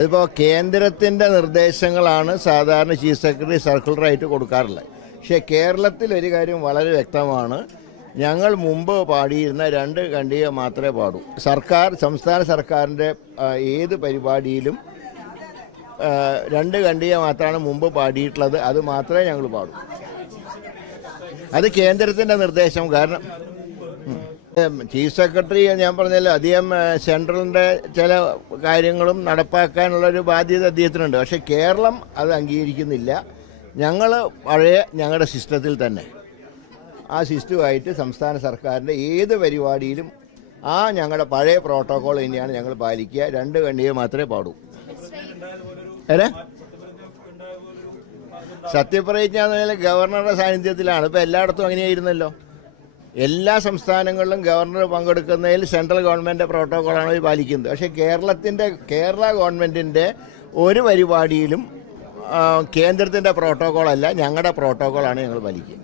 അതിപ്പോൾ കേന്ദ്രത്തിൻ്റെ നിർദ്ദേശങ്ങളാണ് സാധാരണ ചീഫ് സെക്രട്ടറി സർക്കുലറായിട്ട് കൊടുക്കാറുള്ളത്. പക്ഷേ കേരളത്തിൽ ഒരു കാര്യം വളരെ വ്യക്തമാണ്. ഞങ്ങൾ മുമ്പ് പാടിയിരുന്ന 2 ഖണ്ഡിക മാത്രമേ പാടൂ. സംസ്ഥാന സർക്കാരിൻ്റെ ഏത് പരിപാടിയിലും 2 ഖണ്ഡിക മാത്രമാണ് മുമ്പ് പാടിയിട്ടുള്ളത്. അത് മാത്രമേ ഞങ്ങൾ പാടൂ. അത് കേന്ദ്രത്തിൻ്റെ നിർദ്ദേശം. കാരണം ചീഫ് സെക്രട്ടറി ഞാൻ പറഞ്ഞല്ലോ, അധികം സെൻട്രലിൻ്റെ ചില കാര്യങ്ങളും നടപ്പാക്കാനുള്ളൊരു ബാധ്യത അദ്ദേഹത്തിനുണ്ട്. പക്ഷേ കേരളം അത് അംഗീകരിക്കുന്നില്ല. ഞങ്ങൾ പഴയ ഞങ്ങളുടെ സിസ്റ്റത്തിൽ തന്നെ ആ സിസ്റ്റവുമായിട്ട് സംസ്ഥാന സർക്കാരിൻ്റെ ഏത് പരിപാടിയിലും ഞങ്ങളുടെ പഴയ പ്രോട്ടോക്കോൾ തന്നെയാണ് ഞങ്ങൾ പാലിക്കുക. 2 ഖണ്ഡിക മാത്രമേ പാടൂ. സത്യപ്രതിജ്ഞ എന്ന് പറഞ്ഞാൽ ഗവർണറുടെ സാന്നിധ്യത്തിലാണ്. ഇപ്പോൾ എല്ലായിടത്തും അങ്ങനെയായിരുന്നല്ലോ. എല്ലാ സംസ്ഥാനങ്ങളിലും ഗവർണർ പങ്കെടുക്കുന്നതിൽ സെൻട്രൽ ഗവൺമെൻറ് പ്രോട്ടോക്കോളാണ് പാലിക്കുന്നത്. പക്ഷേ കേരള ഗവൺമെൻറ്റിൻ്റെ ഒരു പരിപാടിയിലും കേന്ദ്രത്തിൻ്റെ പ്രോട്ടോക്കോളല്ല, ഞങ്ങളുടെ പ്രോട്ടോക്കോളാണ് ഞങ്ങൾ പാലിക്കുക.